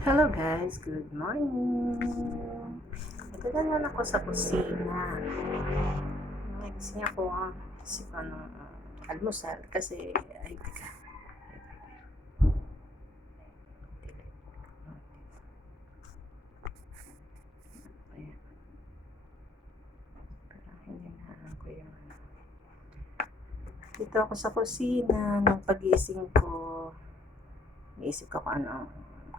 Hello guys, good morning. Ito na naman ako sa kusina. Nagising ako isip ng almusal kasi ay teka. Ayan, parang hininahan ko yung dito ako sa kusina ng pagising ko. Naisip ko kung ano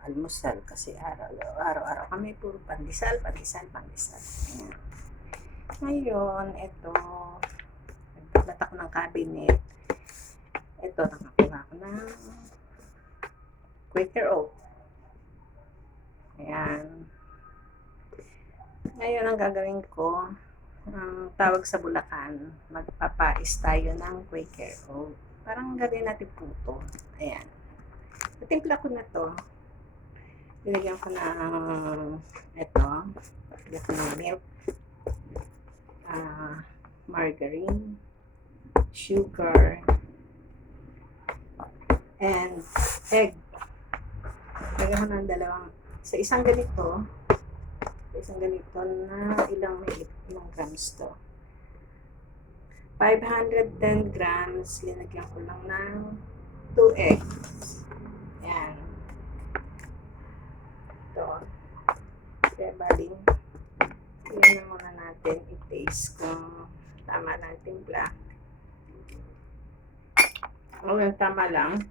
almusal kasi araw-araw kami puro pandesal. Ayan. Ngayon, ito, nagbabat ako ng cabinet. Ito, nakakuha ko ng Quaker Oat. Ayan. Ngayon, ang gagawin ko, ang tawag sa Bulacan, magpapais tayo ng Quaker Oat. Parang gawin natin puto. Ayan. Natimpla ko na to. Nilagyan ko ng ito. Nilagyan ko ng milk. Margarine. Sugar. And egg. Nilagyan ko ng dalawang. Sa isang ganito na ilang grams to. 510 grams. Linagyan ko lang ng 2 eggs. Ayan. Ito. Kaya baling, tingnan na muna natin i-taste kung tama ng timpla. O, yung tama lang.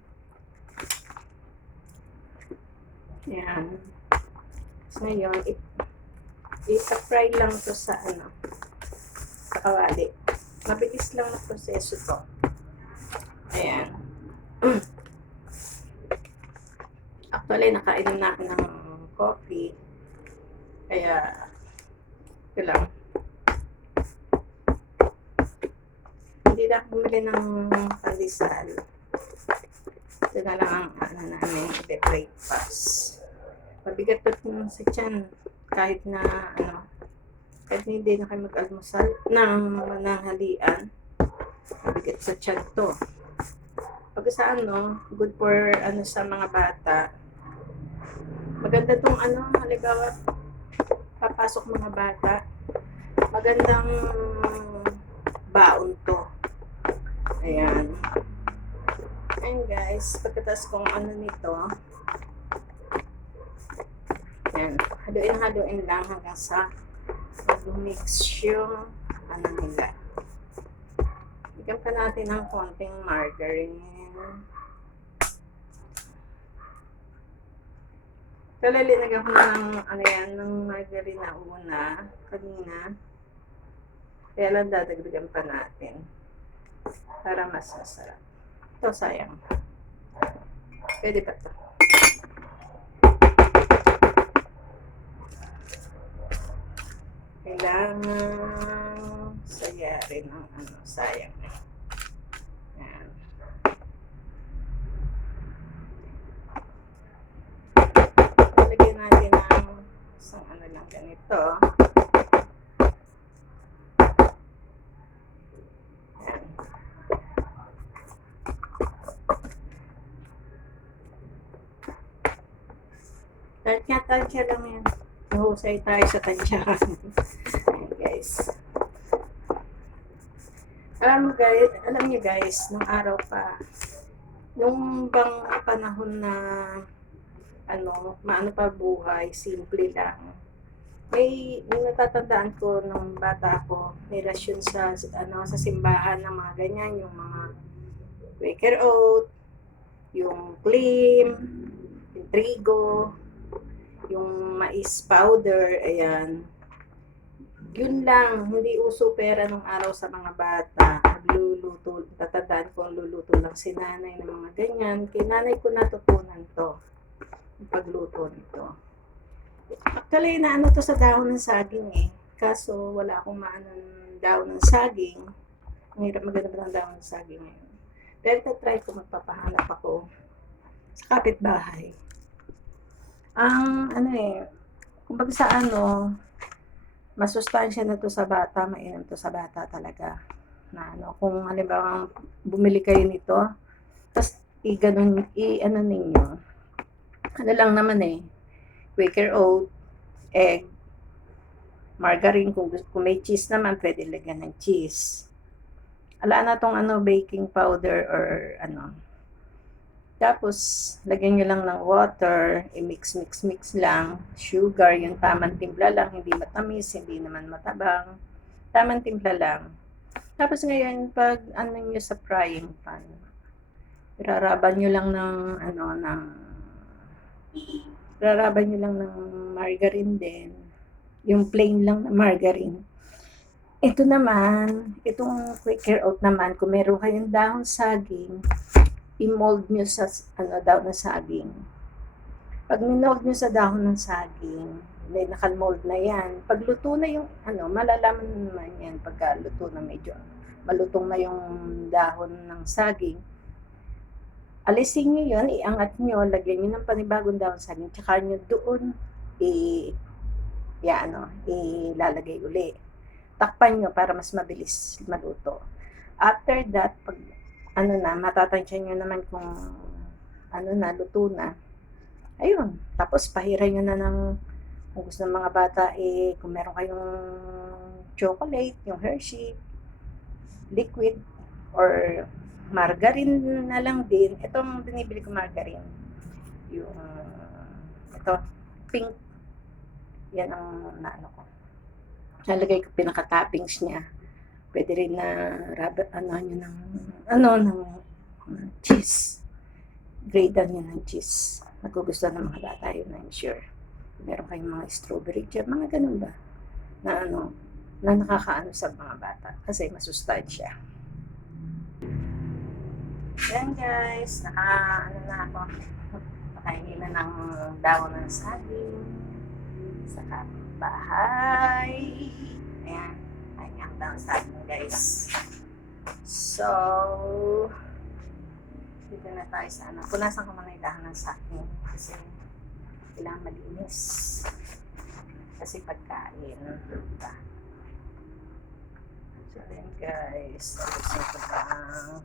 Ayan. So, ngayon, i-fry lang to sa sa kawali. Mabilis lang na proseso to. Ayan. Actually, nakainom na ako ng coffee. Kaya, ito lang. Hindi na ako bumili ng pandesal. Ito na lang ang namin, breakfast. Mabigat ito sa tiyan. Kahit na, kahit hindi na kayo mag-almusal ng halian. Mabigat sa tiyan to. Pag sa good for sa mga bata. Maganda tong halimbawa, papasok mga bata. Magandang baon to. Ayan. Ayan guys, pagkatas kong nito, ayan, haluin lang hanggang sa mag-mix yung nila. Bigyan pa natin ng konting margarine. Kaya linagyan ko ng ng margarine na una, kanina. Kaya lang dadagdagan pa natin para mas masarap. Ito, sayang. Pwede pa ito. Kailangan sayarin ang sayang. Yan. Lagyan natin ng isang lang ganito. Yan. Tansya lang yan. Nahusay tayo sa tansyahan. Ayan guys. Alam niyo guys, nung araw pa, nung bang panahon na maano pa buhay, simple lang. May natatandaan ko nung bata ako, may rasyon sa sa simbahan ng mga ganyan, yung mga Quaker Oat, yung Clean, yung Trigo, yung mais powder, ayan. Yun lang, hindi uso pera nung araw sa mga bata. Nagluluto, tatandaan ko, luluto lang si nanay ng mga ganyan. Kay nanay ko natutunan to, yung pagluto nito. Actually, to sa dahon ng saging eh. Kaso, wala akong maanong dahon ng saging. Ang hirap maghanap ng dahon ng saging ngayon. Pero try ko, magpapahanap ako sa kapitbahay. Ang kumbaga sa masustansya na to sa bata, mainam to sa bata talaga. Na kung halimbawa bumili kayo nito, tapos ninyo, lang naman Quaker oat, egg, margarine. Kung may cheese naman, pwede lagyan ng cheese. Ala na tong baking powder or ano. Tapos, lagyan nyo lang ng water, i-mix lang. Sugar, yung tamang timpla lang, hindi matamis, hindi naman matabang. Tamang timpla lang. Tapos ngayon, pag nyo sa frying pan, iraraban nyo lang ng margarine din. Yung plain lang na margarine. Ito naman, itong Quaker oat naman, kung meron kayong dahon saging, i-mold nyo sa dahon ng saging. Pag minold nyo sa dahon ng saging, may nakamold na yan. Pag luto na yung malalaman naman yan pagka luto na medyo malutong na yung dahon ng saging. Alisin nyo yun, iangat nyo, lagyan nyo ng panibagong dahon ng saging, tsaka nyo doon ilalagay uli. Takpan nyo para mas mabilis maluto. After that, pag matatansya nyo naman kung luto na. Ayun, tapos pahiran nyo na ng, kung gusto ng mga bata, kung meron kayong chocolate, yung Hershey, liquid, or margarine na lang din. Itong binibili ko margarine, yung, ito, pink, yan ang ko. Nalagay ko pinaka-toppings niya. Pwede rin na ng cheese. Grated nyo ng cheese. Nagugustuhan ng mga bata yun, I'm sure. Meron kayong mga strawberry jam, mga ganun ba? Na nakakaano sa mga bata. Kasi masustansya. Yan guys, na ako. Pakainin na ng dahon ng saging sa bahay. Ayan. Ayan ang saging guys. So, dito na tayo sa punasan ko muna yung dahon ng saging kasi kailangan malinis. Kasi pagkain. Diba? So, then guys, tapos ito lang.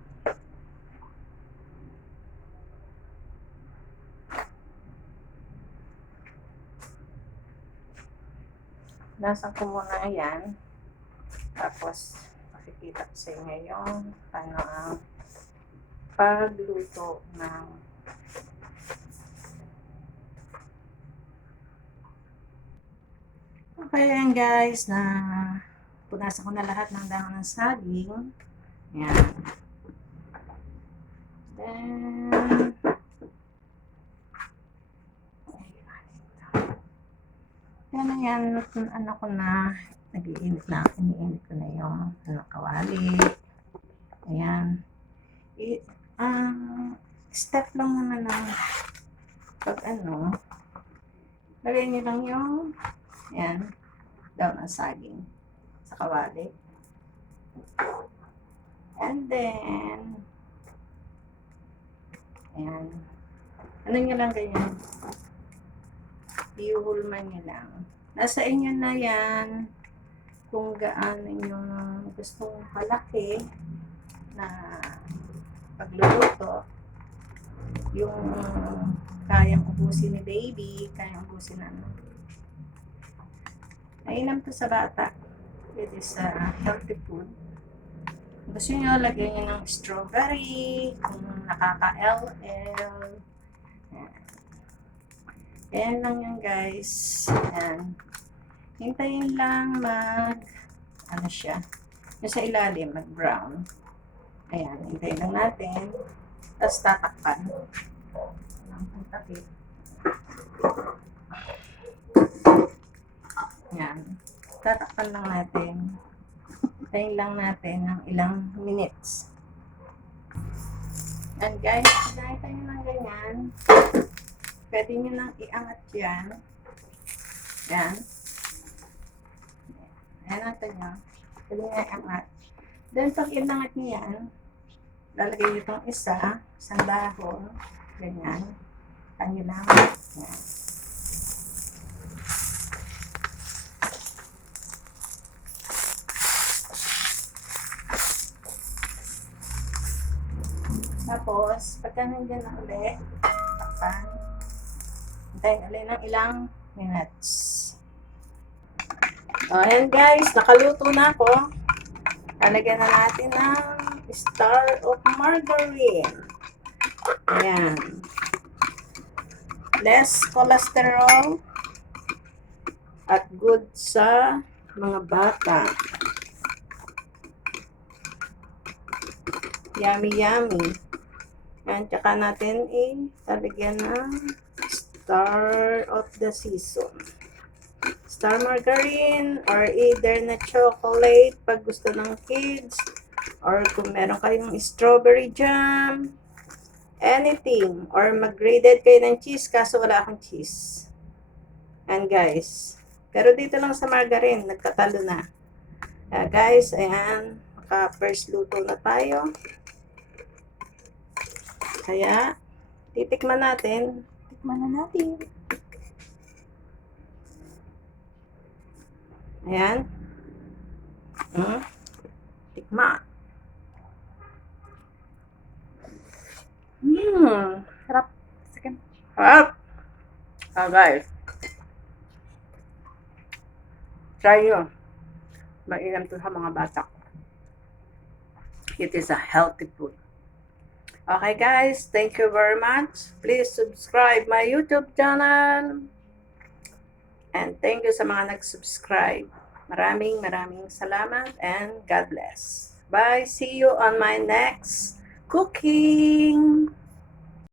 Nasan ko muna yan. Tapos, makikita ko sa inyo yung paano ang pagluto ng okay yan guys, na punasan ko na lahat ng dahon ng saging. Yan. Then, yan, ko na, iniinit ko na yung kawali. Ayan. Step lang naman ng pag lagay nyo lang yung dahon ng saging sa kawali. And then, ayan. Nyo lang ganyan. Iuhulman nyo lang. Nasa inyo na yan kung gaano yung gustong malaki na pagluluto. Yung kayang ubusin ni baby, kayang ubusin Mainam to sa bata. Pwede sa healthy food. Gusto nyo, lagyan nyo ng strawberry, kung nakaka-LL. Ayan lang yan guys. Ayan. Hintayin lang siya. Yung sa ilalim, mag-brown. Ayan, hintayin lang natin. Tapos tatakpan. Ang takip. Ayan. Tatakpan lang natin. Hintayin lang natin ng ilang minutes. And guys, hintayin lang ganyan. Pwede nyo nang iangat yan. Yan. Ayan natin nyo. Pwede nyo iangat. Then, pag inangat nyo yan, lalagay nyo itong isang dahon. Ganyan. Kanyo lang. Yan. Tapos, pagka nandiyan na ulit, takpan. Hintayin ulit ng ilang minutes. So, ayan guys, nakaluto na ako. Lalagyan na natin ng star of margarine. Ayan. Less cholesterol at good sa mga bata. Yummy, yummy. Yan, tsaka natin ilalagyan ng star of the season. Star margarine or either na chocolate pag gusto ng kids or kung meron kayong strawberry jam, anything. Or mag-grated kayo ng cheese kaso wala akong cheese. And guys, pero dito lang sa margarine, nagkatalo na. Guys, ayan, maka-first luto na tayo. Kaya, titikman natin. Tikman na natin. Ayan. Tikman. Sarap. Second. Sarap. Guys. Try nyo. Mainam to sa mga bata. It is a healthy food. Okay guys, thank you very much. Please subscribe my YouTube channel. And thank you sa mga nag-subscribe. Maraming salamat and God bless. Bye. See you on my next cooking.